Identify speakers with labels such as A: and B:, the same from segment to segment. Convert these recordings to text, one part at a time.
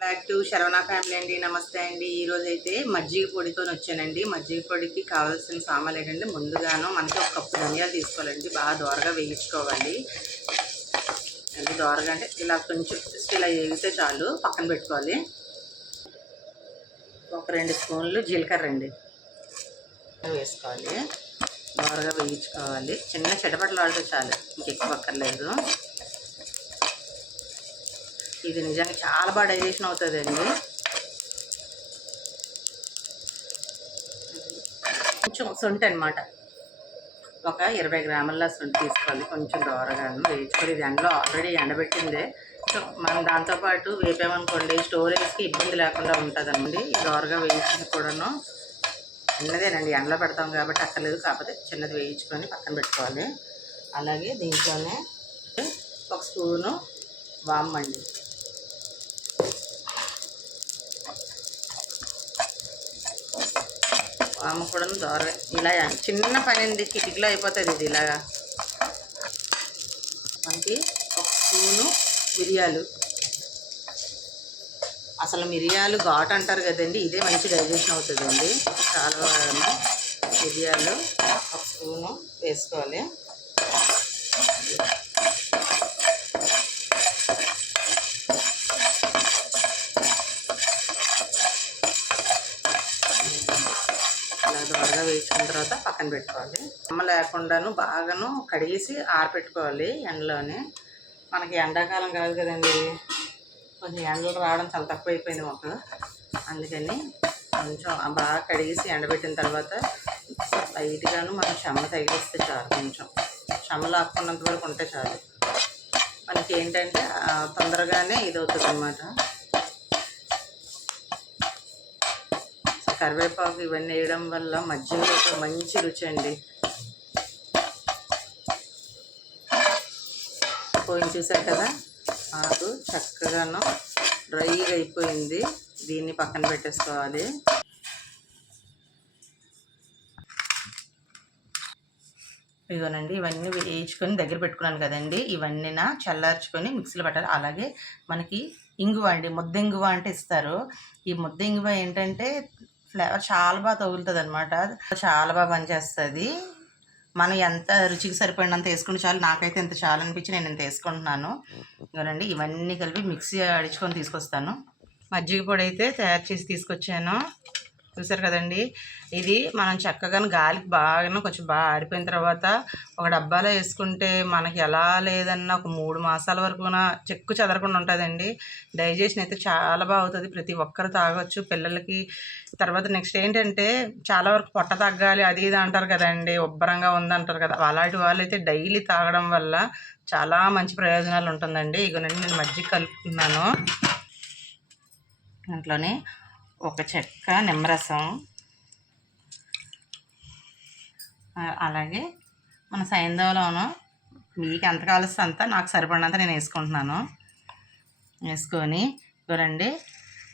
A: Back to Saravana family అండి. నమస్తే అండి. ఈరోజు అయితే మజ్జిగ పొడితో వచ్చానండి. మజ్జిగ పొడికి కావాల్సిన సామాన్లు ఏంటంటే ముందుగాను మనకి ఒక కప్పు ధనియాలు తీసుకోవాలండి. బాగా దోరగా వేయించుకోవాలి. అంటే దోరగా అంటే ఇలా కొంచెం ఇలా వేగితే చాలు. పక్కన పెట్టుకోవాలి. ఒక రెండు స్పూన్లు జీలకర్ర అండి. వేసుకోవాలి. దోరగా వేయించుకోవాలి. చిన్న చెడపట్లు ఆడితే చాలు. ఇంకెక్కువ అక్కర్లేదు. ఇది నిజంగా చాలా బాగా డైజెషన్ అవుతుందండి. కొంచెం సొంటి అనమాట ఒక ఇరవై గ్రాముల సొంటి తీసుకోవాలి. కొంచెం దోరగాను వేయించుకొని ఇది ఎండలో ఆల్రెడీ ఎండబెట్టిందే. సో మనం దాంతోపాటు వేపామనుకోండి స్టోరేజ్కి ఇబ్బంది లేకుండా ఉంటుందండి. ఈ దోరగా వేయించిన కూడాను చిన్నదేనండి. ఎండలో పెడతాం కాబట్టి అక్కర్లేదు. కాకపోతే చిన్నది వేయించుకొని పక్కన పెట్టుకోవాలి. అలాగే దీంట్లోనే ఒక స్పూను వామ్మండి వాము కూడా దోరగా ఇలా చిన్న పని ఉంది కిటికీలో అయిపోతుంది ఇది ఇలాగా. మనకి ఒక స్పూను మిరియాలు. అసలు మిరియాలు ఘాట్ అంటారు కదండి ఇదే మంచి డైజెషన్ అవుతుందండి. చాలా మిరియాలు ఒక స్పూను వేసుకోవాలి. వేసిన తర్వాత పక్కన పెట్టుకోవాలి. అమ్మ లేకుండాను బాగాను కడిగేసి ఆరపెట్టుకోవాలి ఎండలోనే. మనకి ఎండాకాలం కాదు కదండి. కొంచెం ఎండలు రావడం చాలా తక్కువ అయిపోయింది మాకు. అందుకని కొంచెం బాగా కడిగేసి ఎండబెట్టిన తర్వాత లైట్గాను మనం చెమ్మ తగిలిస్తే చాలు కొంచెం. చెమ్మ లాక్కున్నంత వరకు ఉంటే చాలు. మనకి ఏంటంటే తొందరగానే ఇది అవుతుంది అన్నమాట కరివేపాకు ఇవన్నీ వేయడం వల్ల మధ్యలో ఒక మంచి రుచి అండి. పోయింది చూసారు కదా? ఆకు చక్కగాను డ్రైగా అయిపోయింది. దీన్ని పక్కన పెట్టేసుకోవాలి. ఇదిగోనండి ఇవన్నీ వేయించుకొని దగ్గర పెట్టుకున్నాను కదండి. ఇవన్నీ నా చల్లార్చుకొని మిక్సీలో పెట్టాలి. అలాగే మనకి ఇంగువ అండి ముద్ద ఇంగువ అంటే ఇస్తారు. ఈ ముద్ద ఇంగువ ఏంటంటే ఫ్లేవర్ చాలా బాగా తగులుతుంది అనమాట చాలా బాగా పనిచేస్తుంది. మనం ఎంత రుచికి సరిపడినంత వేసుకుంటే చాలు. నాకైతే ఎంత చాలు అనిపించి నేను ఇంత వేసుకుంటున్నాను. ఇవ్వండి ఇవన్నీ కలిపి మిక్సీ అడిచుకొని తీసుకొస్తాను. మజ్జిగ పొడి అయితే తయారు చేసి తీసుకొచ్చాను. చూసారు కదండి? ఇది మనం చక్కగా గాలికి బాగా కొంచెం బాగా ఆరిపోయిన తర్వాత ఒక డబ్బాలో వేసుకుంటే మనకి ఎలా లేదన్నా ఒక మూడు మాసాల వరకు చెక్కు చెదరకుండా ఉంటుందండి. డైజెషన్ అయితే చాలా బాగా అవుతుంది. ప్రతి ఒక్కరు తాగొచ్చు. పిల్లలకి తర్వాత నెక్స్ట్ ఏంటంటే చాలా వరకు పొట్ట తగ్గాలి అది ఇది అంటారు కదండి. ఉబ్బరంగా ఉందంటారు కదా. అలాంటి వాళ్ళు అయితే డైలీ తాగడం వల్ల చాలా మంచి ప్రయోజనాలు ఉంటుందండి. ఇగోనండి నేను మజ్జిగ కలుపుతున్నాను. దాంట్లోనే ఒక చెక్క నిమ్మరసం. అలాగే మన సైంధవలోను మీకు ఎంత కావాల్సి అంత నాకు సరిపడినంత నేను వేసుకుంటున్నాను. వేసుకొని చూడండి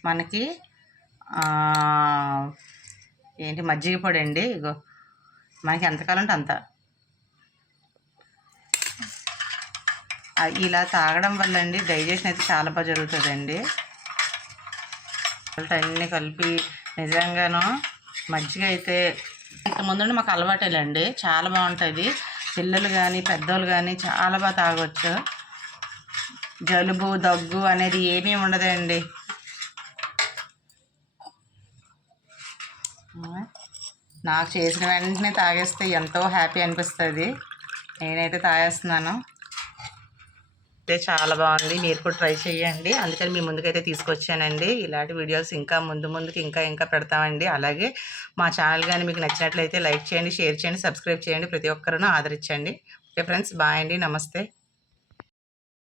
A: మనకి ఏంటి మజ్జిగ పొడి అండి ఇగో మనకి ఎంత కావాలంటే అంత. ఇలా తాగడం వల్ల అండి డైజెషన్ అయితే చాలా బాగా జరుగుతుందండి. అన్నీ కలిపి నిజంగాను మజ్జిగ అయితే ఇంతకుముందు ముందు మాకు అలవాటేలండి. చాలా బాగుంటుంది. పిల్లలు కానీ పెద్దోళ్ళు కానీ చాలా బాగా తాగొచ్చు. జలుబు దగ్గు అనేది ఏమీ ఉండదండి. నాకు చేసిన వెంటనే తాగేస్తే ఎంతో హ్యాపీ అనిపిస్తుంది. నేనైతే తాగేస్తున్నాను. అయితే చాలా బాగుంది. మీరు కూడా ట్రై చేయండి అందుకని మీ ముందుకైతే తీసుకొచ్చానండి. ఇలాంటి వీడియోస్ ఇంకా ముందు ముందుకు ఇంకా ఇంకా పెడతామండి. అలాగే మా ఛానల్ కానీ మీకు నచ్చినట్లయితే లైక్ చేయండి షేర్ చేయండి సబ్స్క్రైబ్ చేయండి. ప్రతి ఒక్కరూ ఆదరించండి. ఓకే ఫ్రెండ్స్ బాయ్ అండి. నమస్తే.